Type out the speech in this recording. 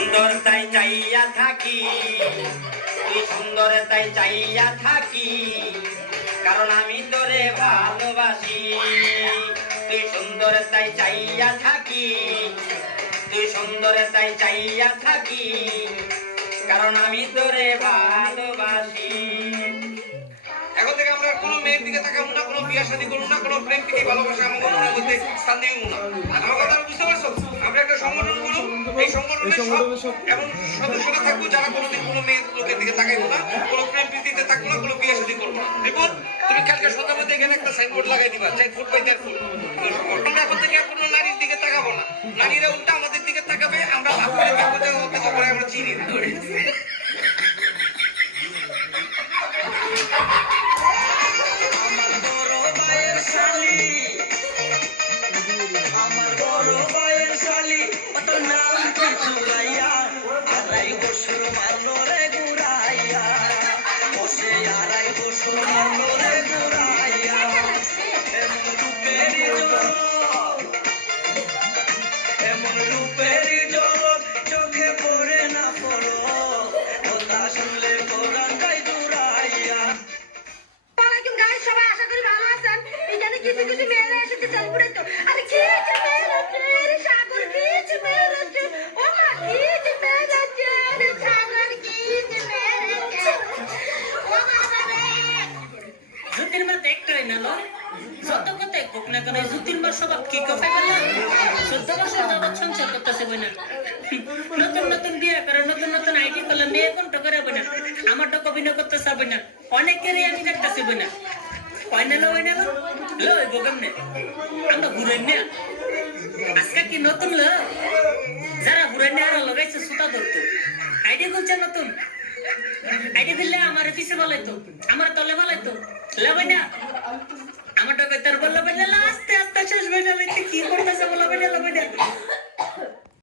সুন্দর তাই চাইয়া থাকি। তুই সুন্দর তাই চাইয়া থাকি। কারণ আমি তোরে ভালোবাসি। তুই সুন্দর তাই চাইয়া থাকি। তুই সুন্দর তাই চাইয়া থাকি। কারণ আমি তোরে ভালোবাসি। এখন থেকে আমরা কোনো মেয়ের দিকে তাকাবো না, কোনো বিয়ে শাদী করব না, কোনো প্রেম প্রীতি ভালোবাসা আমাদের মনের মধ্যে স্থান দিব না। আমার কথা বুঝতে পারছ? আমরা একটা সংগঠন এই সংগঠনের সব এমন সদস্যরা থাকব যারা কোনোদিন কোনো মেয়ের লোকের দিকে তাকাইবো না কোনো প্রেম প্রীতিতে থাকব না কোনো বিয়ে শাদী করব না। রিপোর্ট তুমি কালকে সন্ধ্যার মধ্যে এখানে একটা সাইনবোর্ড লাগাই দিবা চাই ফুট বাই দেড় ফুট আমরা এখন থেকে কোনো নারীর দিকে তাকাবো না। নারীরা উল্টা আমাদের দিকে তাকাবে আমরা ভাবতে আমরা চিনি না। কিছু কিছু মেয়েরা এসেছে চালপুরে তো। আরে যে মেয়েরা আছে রে? সাগর যে মেয়েরা আছে? ও মা যে মেয়েরা আছে? রে সাগর যে মেয়েরা আছে? ও বাবা রে জুতির মা। দেখতেই না লো যত কথাই কোক না কেন জুতির মা সবাব কি কথা বলে? চোদ্দ বছর যাবৎ সংসার করতেছে বই নতুন নতুন বিয়ে করে, নতুন নতুন আইডি করলে মেয়ে কোনটা করে না? আমারটা অভিনয় করতে চাবই না। অনেকেরই আমি দেখতেছি বই না। কয় না লো ওই না লো লো ওই বোগাম নে আমরা ঘুরে না আজকে কি নতুন লো যারা ঘুরে নিয়ে আর লাগাইছে সুতা ধরতো আইডি খুলছে নতুন আইডি দিলে আমার পিছে বলাইতো আমার তলে বলাইতো লাভাই না